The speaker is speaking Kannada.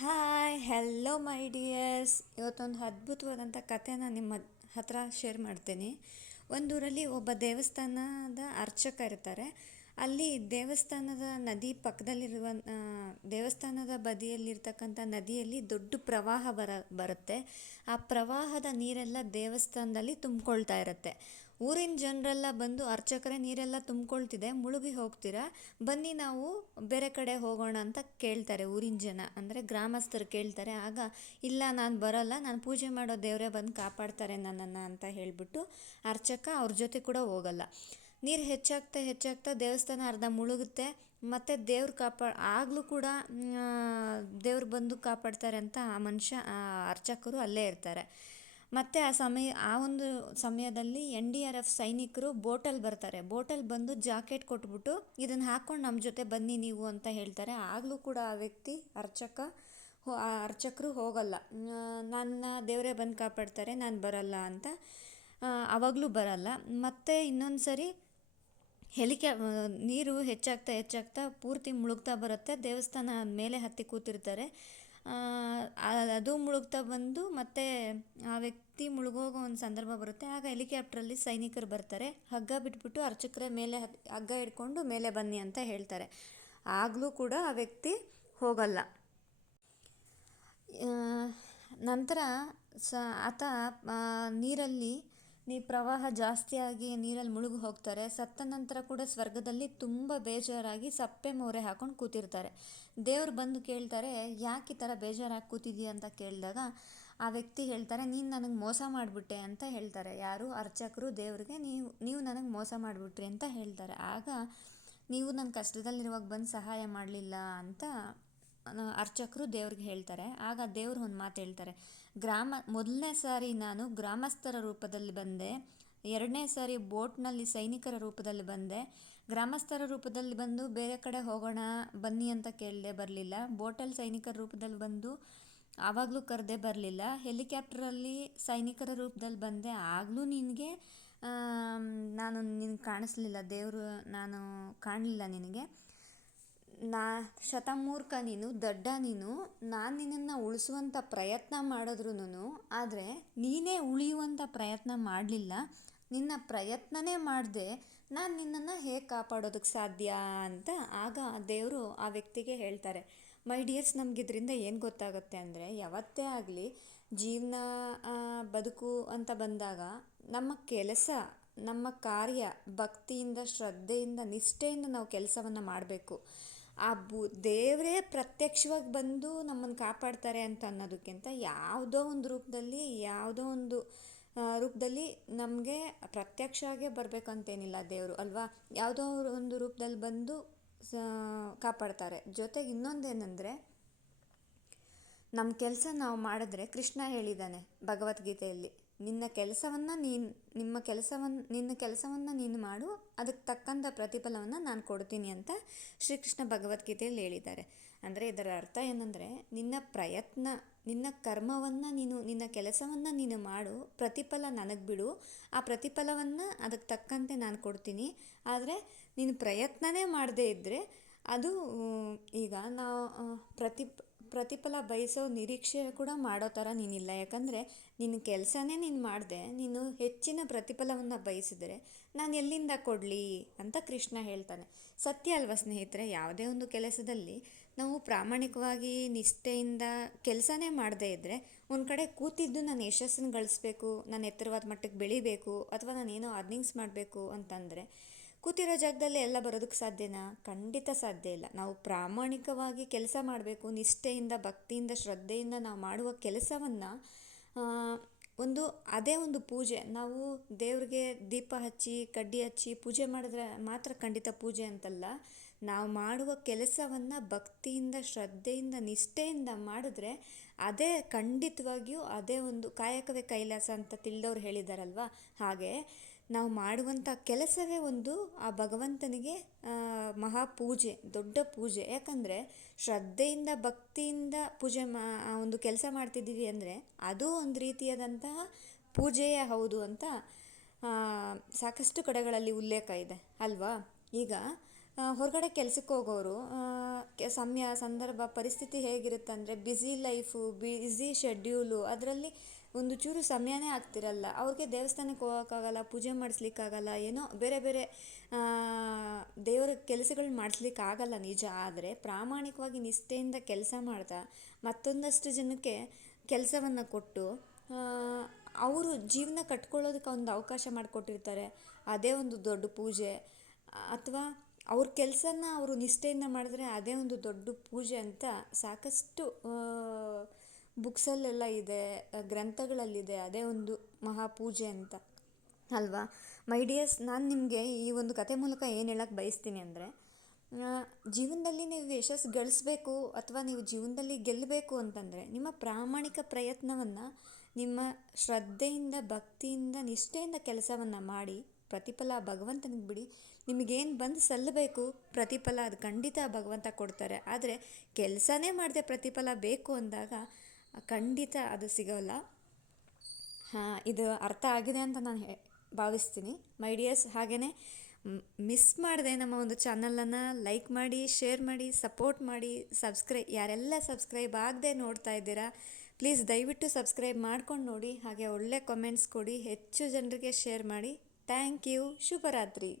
ಹಾಯ್ ಹೆಲ್ಲೋ ಮೈ ಡಿಯರ್ಸ್ ಇವತ್ತೊಂದು ಅದ್ಭುತವಾದಂಥ ಕಥೆನ ನಿಮ್ಮ ಹತ್ರ ಶೇರ್ ಮಾಡ್ತೀನಿ. ಒಂದೂರಲ್ಲಿ ಒಬ್ಬ ದೇವಸ್ಥಾನದ ಅರ್ಚಕ ಇರ್ತಾರೆ. ಅಲ್ಲಿ ದೇವಸ್ಥಾನದ ನದಿ ಪಕ್ಕದಲ್ಲಿರುವ ದೇವಸ್ಥಾನದ ಬದಿಯಲ್ಲಿರ್ತಕ್ಕಂಥ ನದಿಯಲ್ಲಿ ದೊಡ್ಡ ಪ್ರವಾಹ ಬರ, ಬರುತ್ತೆ. ಆ ಪ್ರವಾಹದ ನೀರೆಲ್ಲ ದೇವಸ್ಥಾನದಲ್ಲಿ ತುಂಬಿಕೊಳ್ತಾ ಇರುತ್ತೆ. ಊರಿನ ಜನರೆಲ್ಲ ಬಂದು ಅರ್ಚಕರೇ ನೀರೆಲ್ಲ ತುಂಬ್ಕೊಳ್ತಿದೆ, ಮುಳುಗಿ ಹೋಗ್ತೀರಾ? ಬನ್ನಿ ನಾವು ಬೇರೆ ಕಡೆ ಹೋಗೋಣ ಅಂತ ಕೇಳ್ತಾರೆ ಊರಿನ ಜನ. ಅಂದರೆ ಗ್ರಾಮಸ್ಥರು ಕೇಳ್ತಾರೆ, ಆಗ ಇಲ್ಲ ನಾನು ಬರೋಲ್ಲ, ನಾನು ಪೂಜೆ ಮಾಡೋ ದೇವರೇ ಬಂದು ಕಾಪಾಡ್ತಾರೆ ನನ್ನನ್ನು ಅಂತ ಹೇಳಿಬಿಟ್ಟು ಅರ್ಚಕ ಅವ್ರ ಜೊತೆ ಕೂಡ ಹೋಗಲ್ಲ. ನೀರು ಹೆಚ್ಚಾಗ್ತಾ ಹೆಚ್ಚಾಗ್ತಾ ದೇವಸ್ಥಾನ ಅರ್ಧ ಮುಳುಗುತ್ತೆ, ಮತ್ತು ದೇವ್ರು ಕಾಪಾ, ಆಗಲೂ ಕೂಡ ದೇವ್ರು ಬಂದು ಕಾಪಾಡ್ತಾರೆ ಅಂತ ಆ ಮನುಷ್ಯ ಅರ್ಚಕರು ಅಲ್ಲೇ ಇರ್ತಾರೆ. ಮತ್ತು ಆ ಸಮಯ, ಆ ಒಂದು ಸಮಯದಲ್ಲಿ ಎನ್ ಡಿ ಆರ್ ಎಫ್ ಸೈನಿಕರು ಬೋಟಲ್ಲಿ ಬರ್ತಾರೆ. ಬೋಟಲ್ಲಿ ಬಂದು ಜಾಕೆಟ್ ಕೊಟ್ಬಿಟ್ಟು ಇದನ್ನು ಹಾಕ್ಕೊಂಡು ನಮ್ಮ ಜೊತೆ ಬನ್ನಿ ನೀವು ಅಂತ ಹೇಳ್ತಾರೆ. ಆಗಲೂ ಕೂಡ ಆ ವ್ಯಕ್ತಿ ಅರ್ಚಕ ಆ ಅರ್ಚಕರು ಹೋಗಲ್ಲ. ನನ್ನ ದೇವರೇ ಬಂದು ಕಾಪಾಡ್ತಾರೆ, ನಾನು ಬರಲ್ಲ ಅಂತ ಆವಾಗಲೂ ಬರಲ್ಲ. ಮತ್ತು ಇನ್ನೊಂದು ಸರಿ ಹೆಲಿಕ್ಯಾ ನೀರು ಹೆಚ್ಚಾಗ್ತಾ ಹೆಚ್ಚಾಗ್ತಾ ಪೂರ್ತಿ ಮುಳುಗ್ತಾ ಬರುತ್ತೆ. ದೇವಸ್ಥಾನ ಮೇಲೆ ಹತ್ತಿ ಕೂತಿರ್ತಾರೆ. ಅದು ಮುಳುಗ್ತಾ ಬಂದು ಮತ್ತೆ ಆ ವ್ಯಕ್ತಿ ಮುಳುಗೋಗೋ ಒಂದು ಸಂದರ್ಭ ಬರುತ್ತೆ. ಆಗ ಹೆಲಿಕ್ಯಾಪ್ಟ್ರಲ್ಲಿ ಸೈನಿಕರು ಬರ್ತಾರೆ. ಹಗ್ಗ ಬಿಟ್ಬಿಟ್ಟು ಅರ್ಚಕರ ಮೇಲೆ ಹಗ್ಗ ಹಿಡ್ಕೊಂಡು ಮೇಲೆ ಬನ್ನಿ ಅಂತ ಹೇಳ್ತಾರೆ. ಆಗಲೂ ಕೂಡ ಆ ವ್ಯಕ್ತಿ ಹೋಗಲ್ಲ. ನಂತರ ಸ, ಆತ ನೀರಲ್ಲಿ ನೀ ಪ್ರವಾಹ ಜಾಸ್ತಿಯಾಗಿ ನೀರಲ್ಲಿ ಮುಳುಗಿ ಹೋಗ್ತಾರೆ, ಸತ್ತ ನಂತರ ಕೂಡ ಸ್ವರ್ಗದಲ್ಲಿ ತುಂಬ ಬೇಜಾರಾಗಿ ಸಪ್ಪೆ ಮೋರೆ ಹಾಕೊಂಡು ಕೂತಿರ್ತಾರೆ. ದೇವ್ರು ಬಂದು ಕೇಳ್ತಾರೆ, ಯಾಕೆ ಈ ಥರ ಬೇಜಾರಾಗಿ ಕೂತಿದ್ದೀಯ ಅಂತ ಕೇಳಿದಾಗ, ಆ ವ್ಯಕ್ತಿ ಹೇಳ್ತಾರೆ, ನೀನು ನನಗೆ ಮೋಸ ಮಾಡಿಬಿಟ್ಟೆ ಅಂತ ಹೇಳ್ತಾರೆ. ಯಾರು? ಅರ್ಚಕರು, ದೇವ್ರಿಗೆ ನೀವು ನೀವು ನನಗೆ ಮೋಸ ಮಾಡಿಬಿಟ್ರಿ ಅಂತ ಹೇಳ್ತಾರೆ. ಆಗ, ನೀವು ನನ್ನ ಕಷ್ಟದಲ್ಲಿರುವಾಗ ಬಂದು ಸಹಾಯ ಮಾಡಲಿಲ್ಲ ಅಂತ ಅರ್ಚಕರು ದೇವ್ರಿಗೆ ಹೇಳ್ತಾರೆ. ಆಗ ದೇವ್ರು ಒಂದು ಮಾತು ಹೇಳ್ತಾರೆ. ಗ್ರಾಮ, ಮೊದಲನೇ ಸಾರಿ ನಾನು ಗ್ರಾಮಸ್ಥರ ರೂಪದಲ್ಲಿ ಬಂದೆ. ಎರಡನೇ ಸಾರಿ ಬೋಟ್ನಲ್ಲಿ ಸೈನಿಕರ ರೂಪದಲ್ಲಿ ಬಂದೆ. ಗ್ರಾಮಸ್ಥರ ರೂಪದಲ್ಲಿ ಬಂದು ಬೇರೆ ಕಡೆ ಹೋಗೋಣ, ಬನ್ನಿ ಅಂತ ಕೇಳದೆ ಬರಲಿಲ್ಲ. ಬೋಟಲ್ಲಿ ಸೈನಿಕರ ರೂಪದಲ್ಲಿ ಬಂದು ಆವಾಗಲೂ ಕರೆದೇ ಬರಲಿಲ್ಲ. ಹೆಲಿಕ್ಯಾಪ್ಟ್ರಲ್ಲಿ ಸೈನಿಕರ ರೂಪದಲ್ಲಿ ಬಂದೆ. ಆಗಲೂ ನಿನಗೆ ನಾನು ನಿನಗೆ ಕಾಣಿಸ್ಲಿಲ್ಲ. ದೇವರು, ನಾನು ಕಾಣಲಿಲ್ಲ ನಿನಗೆ. ನಾ ಶತಮೂರ್ಖ ನೀನು, ದಡ್ಡ ನೀನು, ನಾನು ನಿನ್ನನ್ನು ಉಳಿಸುವಂಥ ಪ್ರಯತ್ನ ಮಾಡಿದ್ರೂನು ಆದರೆ ನೀನೇ ಉಳಿಯುವಂಥ ಪ್ರಯತ್ನ ಮಾಡಲಿಲ್ಲ. ನಿನ್ನ ಪ್ರಯತ್ನನೇ ಮಾಡದೆ ನಾನು ನಿನ್ನನ್ನು ಹೇಗೆ ಕಾಪಾಡೋದಕ್ಕೆ ಸಾಧ್ಯ ಅಂತ ಆಗ ದೇವರು ಆ ವ್ಯಕ್ತಿಗೆ ಹೇಳ್ತಾರೆ. ಮೈ ಡಿಯರ್ಸ್ ನಮ್ಗೆ ಇದರಿಂದ ಏನು ಗೊತ್ತಾಗುತ್ತೆ ಅಂದರೆ, ಯಾವತ್ತೇ ಆಗಲಿ ಜೀವನ ಬದುಕು ಅಂತ ಬಂದಾಗ ನಮ್ಮ ಕೆಲಸ, ನಮ್ಮ ಕಾರ್ಯ ಭಕ್ತಿಯಿಂದ, ಶ್ರದ್ಧೆಯಿಂದ, ನಿಷ್ಠೆಯಿಂದ ನಾವು ಕೆಲಸವನ್ನು ಮಾಡಬೇಕು. ಆ ಬು, ದೇವರೇ ಪ್ರತ್ಯಕ್ಷವಾಗಿ ಬಂದು ನಮ್ಮನ್ನು ಕಾಪಾಡ್ತಾರೆ ಅಂತ ಅನ್ನೋದಕ್ಕಿಂತ ಯಾವುದೋ ಒಂದು ರೂಪದಲ್ಲಿ, ಯಾವುದೋ ಒಂದು ರೂಪದಲ್ಲಿ ನಮಗೆ ಪ್ರತ್ಯಕ್ಷ ಆಗೇ ಬರಬೇಕಂತೇನಿಲ್ಲ ದೇವರು, ಅಲ್ವಾ? ಯಾವುದೋ ಒಂದು ರೂಪದಲ್ಲಿ ಬಂದು ಕಾಪಾಡ್ತಾರೆ. ಜೊತೆಗೆ ಇನ್ನೊಂದೇನೆಂದರೆ, ನಮ್ಮ ಕೆಲಸ ನಾವು ಮಾಡಿದ್ರೆ ಕೃಷ್ಣ ಹೇಳಿದ್ದಾನೆ ಭಗವದ್ಗೀತೆಯಲ್ಲಿ. ನಿನ್ನ ಕೆಲಸವನ್ನು ನೀನು, ನಿಮ್ಮ ಕೆಲಸವನ್ನು ನಿನ್ನ ಕೆಲಸವನ್ನು ನೀನು ಮಾಡು, ಅದಕ್ಕೆ ತಕ್ಕಂಥ ಪ್ರತಿಫಲವನ್ನು ನಾನು ಕೊಡ್ತೀನಿ ಅಂತ ಶ್ರೀಕೃಷ್ಣ ಭಗವದ್ಗೀತೆಯಲ್ಲಿ ಹೇಳಿದ್ದಾರೆ. ಅಂದರೆ ಇದರ ಅರ್ಥ ಏನಂದರೆ, ನಿನ್ನ ಪ್ರಯತ್ನ, ನಿನ್ನ ಕರ್ಮವನ್ನು ನೀನು, ನಿನ್ನ ಕೆಲಸವನ್ನು ನೀನು ಮಾಡು, ಪ್ರತಿಫಲ ನನಗೆ ಬಿಡು, ಆ ಪ್ರತಿಫಲವನ್ನು ಅದಕ್ಕೆ ತಕ್ಕಂತೆ ನಾನು ಕೊಡ್ತೀನಿ. ಆದರೆ ನೀನು ಪ್ರಯತ್ನನೇ ಮಾಡದೇ ಇದ್ದರೆ ಅದು ಈಗ ನಾವು ಪ್ರತಿ ಪ್ರತಿಫಲ ಬಯಸೋ ನಿರೀಕ್ಷೆ ಕೂಡ ಮಾಡೋ ಥರ ನೀನಿಲ್ಲ. ಯಾಕಂದರೆ ನಿನ್ನ ಕೆಲಸನೇ ನೀನು ಮಾಡಿದೆ, ನೀನು ಹೆಚ್ಚಿನ ಪ್ರತಿಫಲವನ್ನು ಬಯಸಿದರೆ ನಾನು ಎಲ್ಲಿಂದ ಕೊಡಲಿ ಅಂತ ಕೃಷ್ಣ ಹೇಳ್ತಾನೆ. ಸತ್ಯ ಅಲ್ವಾ ಸ್ನೇಹಿತರೆ, ಯಾವುದೇ ಒಂದು ಕೆಲಸದಲ್ಲಿ ನಾವು ಪ್ರಾಮಾಣಿಕವಾಗಿ ನಿಷ್ಠೆಯಿಂದ ಕೆಲಸನೇ ಮಾಡದೇ ಇದ್ದರೆ ಒಂದು ಕಡೆ ಕೂತಿದ್ದು ನಾನು ಯಶಸ್ಸನ್ನು ಗಳಿಸ್ಬೇಕು, ನಾನು ಎತ್ತರವಾದ ಮಟ್ಟಕ್ಕೆ ಬೆಳಿಬೇಕು, ಅಥವಾ ನಾನು ಏನೋ ಅರ್ನಿಂಗ್ಸ್ ಮಾಡಬೇಕು ಅಂತಂದರೆ ಕೂತಿರೋ ಜಾಗದಲ್ಲೇ ಎಲ್ಲ ಬರೋದಕ್ಕೆ ಸಾಧ್ಯನಾ? ಖಂಡಿತ ಸಾಧ್ಯ ಇಲ್ಲ. ನಾವು ಪ್ರಾಮಾಣಿಕವಾಗಿ ಕೆಲಸ ಮಾಡಬೇಕು, ನಿಷ್ಠೆಯಿಂದ, ಭಕ್ತಿಯಿಂದ, ಶ್ರದ್ಧೆಯಿಂದ ನಾವು ಮಾಡುವ ಕೆಲಸವನ್ನು ಒಂದು, ಅದೇ ಒಂದು ಪೂಜೆ. ನಾವು ದೇವ್ರಿಗೆ ದೀಪ ಹಚ್ಚಿ, ಕಡ್ಡಿ ಹಚ್ಚಿ ಪೂಜೆ ಮಾಡಿದ್ರೆ ಮಾತ್ರ ಖಂಡಿತ ಪೂಜೆ ಅಂತಲ್ಲ. ನಾವು ಮಾಡುವ ಕೆಲಸವನ್ನು ಭಕ್ತಿಯಿಂದ, ಶ್ರದ್ಧೆಯಿಂದ, ನಿಷ್ಠೆಯಿಂದ ಮಾಡಿದ್ರೆ ಅದೇ ಖಂಡಿತವಾಗಿಯೂ ಅದೇ ಒಂದು ಕಾಯಕವೇ ಕೈಲಾಸ ಅಂತ ತಿಳಿದವ್ರು ಹೇಳಿದಾರಲ್ವ? ಹಾಗೆ ನಾವು ಮಾಡುವಂಥ ಕೆಲಸವೇ ಒಂದು ಆ ಭಗವಂತನಿಗೆ ಮಹಾಪೂಜೆ, ದೊಡ್ಡ ಪೂಜೆ. ಯಾಕಂದರೆ ಶ್ರದ್ಧೆಯಿಂದ, ಭಕ್ತಿಯಿಂದ ಪೂಜೆ ಮಾ ಒಂದು ಕೆಲಸ ಮಾಡ್ತಿದ್ದೀವಿ ಅಂದರೆ ಅದು ಒಂದು ರೀತಿಯಾದಂತಹ ಪೂಜೆಯೇ ಹೌದು ಅಂತ ಸಾಕಷ್ಟು ಕಡೆಗಳಲ್ಲಿ ಉಲ್ಲೇಖ ಇದೆ. ಅಲ್ವಾ? ಈಗ ಹೊರಗಡೆ ಕೆಲಸಕ್ಕೆ ಹೋಗೋರು ಸಮಯ, ಸಂದರ್ಭ, ಪರಿಸ್ಥಿತಿ ಹೇಗಿರುತ್ತೆ ಅಂದರೆ ಬ್ಯುಸಿ ಲೈಫು ಬ್ಯುಸಿ ಶೆಡ್ಯೂಲು ಅದರಲ್ಲಿ ಒಂದು ಚೂರು ಸಮಯನೇ ಆಗ್ತಿರಲ್ಲ. ಅವ್ರಿಗೆ ದೇವಸ್ಥಾನಕ್ಕೆ ಹೋಗೋಕ್ಕಾಗಲ್ಲ, ಪೂಜೆ ಮಾಡಿಸ್ಲಿಕ್ಕಾಗಲ್ಲ, ಏನೋ ಬೇರೆ ಬೇರೆ ದೇವರ ಕೆಲಸಗಳು ಮಾಡಿಸ್ಲಿಕ್ಕಾಗಲ್ಲ ನಿಜ. ಆದರೆ ಪ್ರಾಮಾಣಿಕವಾಗಿ ನಿಷ್ಠೆಯಿಂದ ಕೆಲಸ ಮಾಡ್ತಾ ಮತ್ತೊಂದಷ್ಟು ಜನಕ್ಕೆ ಕೆಲಸವನ್ನು ಕೊಟ್ಟು ಅವರು ಜೀವನ ಕಟ್ಕೊಳ್ಳೋದಕ್ಕೆ ಒಂದು ಅವಕಾಶ ಮಾಡಿಕೊಟ್ಟಿರ್ತಾರೆ. ಅದೇ ಒಂದು ದೊಡ್ಡ ಪೂಜೆ. ಅಥವಾ ಅವ್ರ ಕೆಲಸನ ಅವರು ನಿಷ್ಠೆಯಿಂದ ಮಾಡಿದ್ರೆ ಅದೇ ಒಂದು ದೊಡ್ಡ ಪೂಜೆ ಅಂತ ಸಾಕಷ್ಟು ಬುಕ್ಸಲ್ಲೆಲ್ಲ ಇದೆ ಗ್ರಂಥಗಳಲ್ಲಿದೆ, ಅದೇ ಒಂದು ಮಹಾಪೂಜೆ ಅಂತ. ಅಲ್ವಾ? ಮೈ ಡಿಯರ್ಸ್, ನಾನು ನಿಮಗೆ ಈ ಒಂದು ಕತೆ ಮೂಲಕ ಏನು ಹೇಳಕ್ಕೆ ಬಯಸ್ತೀನಿ ಅಂದರೆ ಜೀವನದಲ್ಲಿ ನೀವು ಯಶಸ್ಸು ಗಳಿಸ್ಬೇಕು ಅಥವಾ ನೀವು ಜೀವನದಲ್ಲಿ ಗೆಲ್ಲಬೇಕು ಅಂತಂದರೆ, ನಿಮ್ಮ ಪ್ರಾಮಾಣಿಕ ಪ್ರಯತ್ನವನ್ನು, ನಿಮ್ಮ ಶ್ರದ್ಧೆಯಿಂದ, ಭಕ್ತಿಯಿಂದ, ನಿಷ್ಠೆಯಿಂದ ಕೆಲಸವನ್ನು ಮಾಡಿ, ಪ್ರತಿಫಲ ಭಗವಂತನಿಗೆ ಬಿಡಿ. ನಿಮಗೇನು ಬಂದು ಸಲ್ಲಬೇಕು ಪ್ರತಿಫಲ ಅದು ಖಂಡಿತ ಭಗವಂತ ಕೊಡ್ತಾರೆ. ಆದರೆ, ಕೆಲಸನೇ ಮಾಡದೆ ಪ್ರತಿಫಲ ಬೇಕು ಅಂದಾಗ ಖಂಡಿತ ಅದು ಸಿಗೋಲ್ಲ. ಹಾಂ, ಇದು ಅರ್ಥ ಆಗಿದೆ ಅಂತ ನಾನು ಹೇ, ಭಾವಿಸ್ತೀನಿ. ಮೈ ಡಿಯರ್ಸ್ ಹಾಗೆಯೇ ಮಿಸ್ ಮಾಡದೆ ನಮ್ಮ ಒಂದು ಚಾನಲನ್ನು ಲೈಕ್ ಮಾಡಿ ಶೇರ್ ಮಾಡಿ ಸಪೋರ್ಟ್ ಮಾಡಿ ಸಬ್ಸ್ಕ್ರೈ ಯಾರೆಲ್ಲ ಸಬ್ಸ್ಕ್ರೈಬ್ ಆಗದೆ ನೋಡ್ತಾ ಇದ್ದೀರಾ ಪ್ಲೀಸ್ ದಯವಿಟ್ಟು ಸಬ್ಸ್ಕ್ರೈಬ್ ಮಾಡ್ಕೊಂಡು ನೋಡಿ, ಹಾಗೆ ಒಳ್ಳೆ ಕಮೆಂಟ್ಸ್ ಕೊಡಿ, ಹೆಚ್ಚು ಜನರಿಗೆ ಶೇರ್ ಮಾಡಿ. ಥ್ಯಾಂಕ್ ಯು ಶುಭರಾತ್ರಿ.